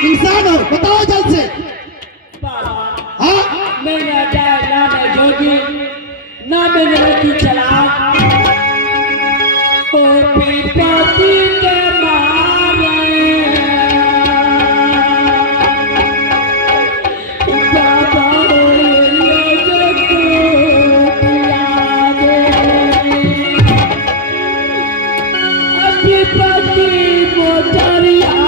इंसान हो, बताओ जल्द से। हाँ मैं ना जाए ना मैं जोगी ना मैं लड़की चलाक ओ पीपति के मारे बाबा ये जो किया दे पीपति मोटरिया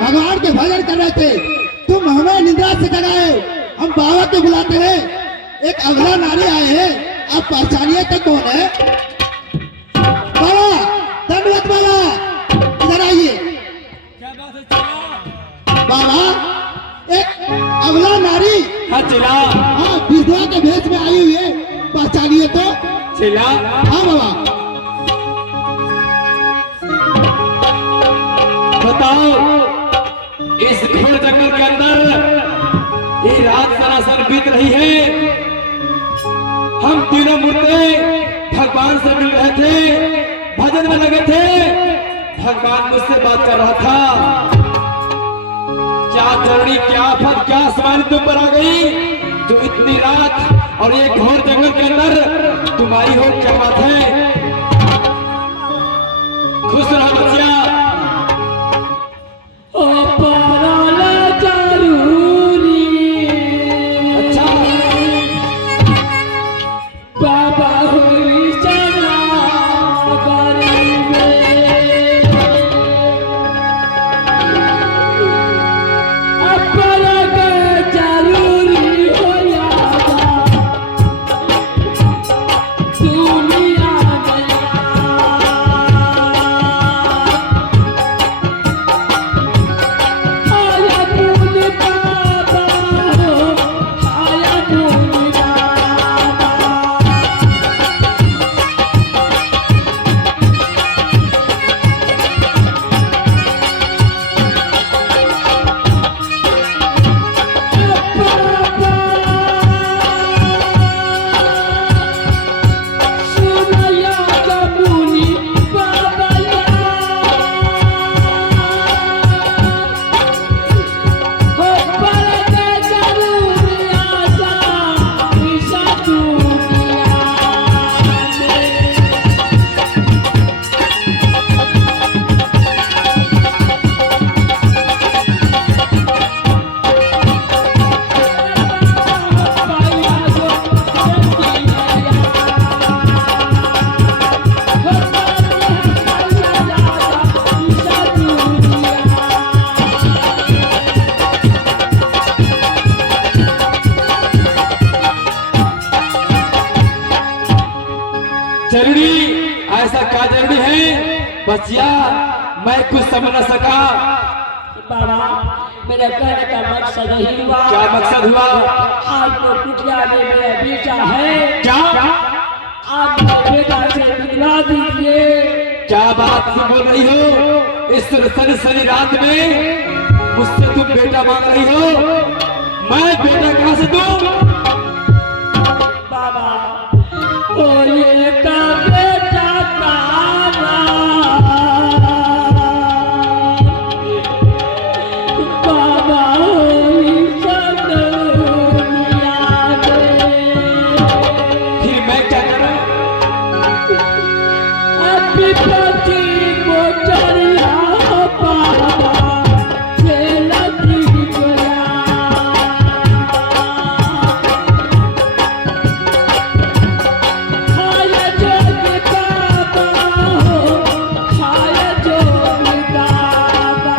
भगवान के भजन कर रहे थे, तुम हमें निद्रा से जगाए। हम बाबा को बुलाते हैं, एक अगला नारी आए हैं, आप पहचानिए तो कौन है? बाबा धन्यवाद बाबा, इधर आइए। बाबा एक अगला नारी हाँ विधवा के भेष में आई हुई है, पहचानिए तो। हाँ बाबा बताओ, इस घोर जंगल के अंदर ये रात सरासर बीत रही है। हम तीनों मुर्दे भगवान से मिल रहे थे, भजन में लगे थे। भगवान मुझसे बात कर रहा था, क्या जरूरी, क्या आफत, क्या आसमान तुम पर आ गई जो इतनी रात और ये घोर जंगल के अंदर तुम आई हो? क्या बात है? खुश रहा बच्चिया। दुनिया जरूरी है बचिया, मैं कुछ समझ न सका। बाबा मेरा कहने का मकसद ही हुआ। क्या मकसद हुआ? आपको कुटिया में मेरा बेटा है, क्या आप मेरे बेटा से मिलवा दीजिए। क्या बात तुम बोल रही हो? इस सनी रात में मुझसे तुम बेटा मांग रही हो? मैं बेटा कहां से दूं? बाबा ओले का बेटा काला, बाबा सब दुनिया में। फिर मैं क्या करूं? अभी पति मोचरिया बाबा खेलती गया। खाया जोगी बाबा हो, खाया जोगी बाबा।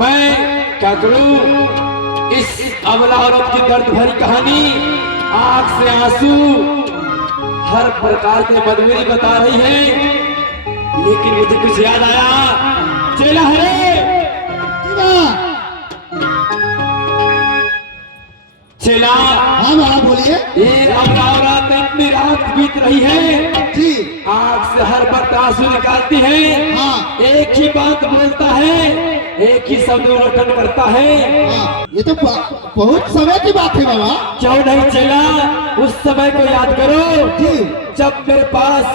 मैं क्या करूं? इस अबला औरत की दर्द भरी कहानी, आंख से आंसू, हर प्रकार की मजबूरी बता रही है। लेकिन मुझे कुछ याद आया। चेला है चेला। हाँ बाबा बोलिए। ये अबला औरत इतनी रात बीत रही है, जी आंख से हर वक्त आंसू निकालती है। हाँ। एक ही बात बोलता है, एक ही शब्द उल्लंघन करता है। हाँ, ये तो बहुत समय की बात है बाबा। क्यों नहीं चला? उस समय को याद करो जी जब मेरे पास